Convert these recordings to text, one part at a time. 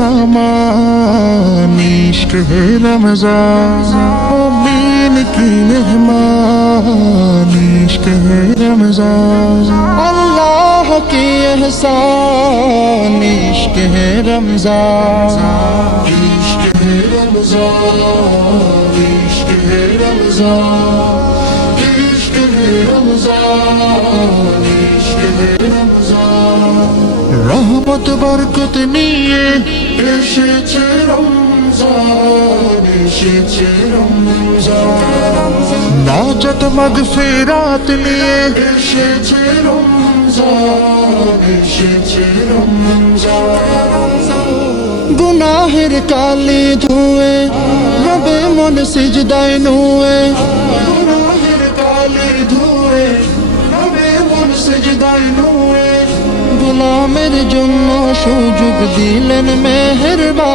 सामान इश्क है रमज़ान, मोमिन की मेहमान इश्क है रमज़ान, अल्लाह की एहसान इश्क है रमज़ान, इश्क है रमज़ान, इश्क है रमज़ान, इश्क है रमज़ान, इश्क है रमज़ान। रहमत बरकत নিয়ে এসেছে রমজান, এসেছে রমজান, নাজাত মাগফিরাত নিয়ে এসেছে রমজান, এসেছে রমজান। গুনাহের কালি ধুয়ে রবে মন সিজদায় নুয়ে, গুনাহের কালি ধুয়ে রবে মন সিজদায় নুয়ে, গোলামের জন্য সুযোগ দিলেন মেহেরবান।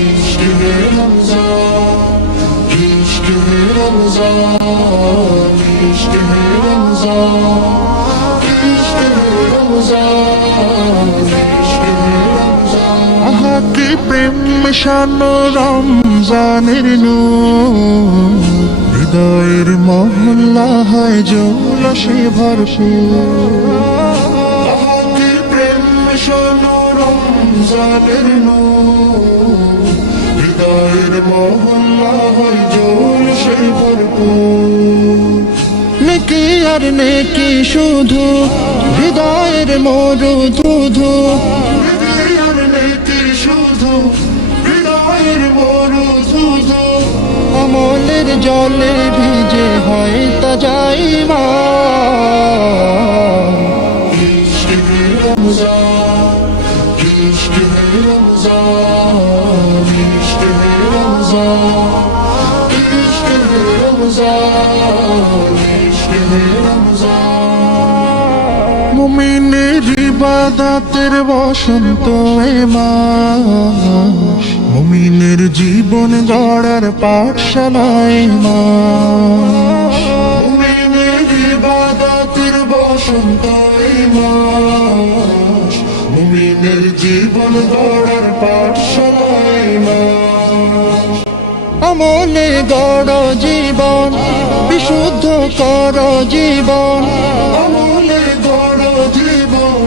ইশক হে রমজান, ইশক হে রমজান, ইশক হে রমজান, ইশক হে রমজান, ইশক হে রমজান। আহা কি প্রেম মেশানো রমজানের নূর, হৃদয়ের মহল্লায় জৌলসে ভরপুর। আহা কি প্রেম মেশানো রমজানের নূর, হৃদয়ের মহল্লায় জৌলসে ভরপুর। নেকি আর নেকি শুধু হৃদয়ের মরুধুধু, নেকি আর নেকি শুধু হৃদয়ের মরুধুধু, আমলের জলে ভিজে হয় তাজা ঈমান। ইশক হে রমজান, ইশক হে রমজান, ইশক হে রমজান, ইশক হে রমজান, ইশক হে রমজান। মুমিনের ইবাদতের বসন্ত এ মাস, মুমিনের জীবন গড়ার পাঠশালায় মাস, মুমিনের ইবাদতের বসন্ত এই মাস, মুমিনের জীবন গড়ার পাঠশালায় মাস। আমলে গড় জীবন, বিশুদ্ধ কর জীবন, আমলে গড় জীবন,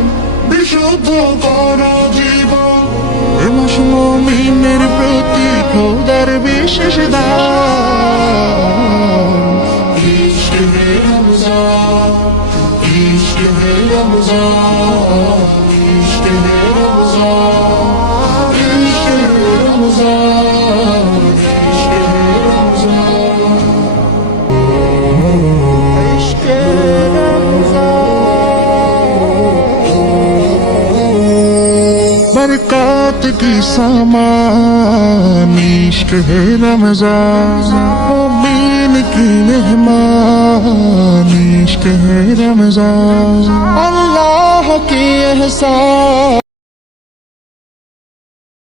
বিশুদ্ধ কর জীবন। এ মাস মুমিনের প্রতি খোদার বিশেষ দান। ইশক হে রমজান, ইশক হে রমজান, ইশক হে রমজান, ইশক হে রমজান, ইশক হে রমজান, ইশক হে রমজান। बरकत की सामान इश्क है रमज़ान, मोमिन की मेहमान इश्क है रमज़ान, अल्लाह की एहसान।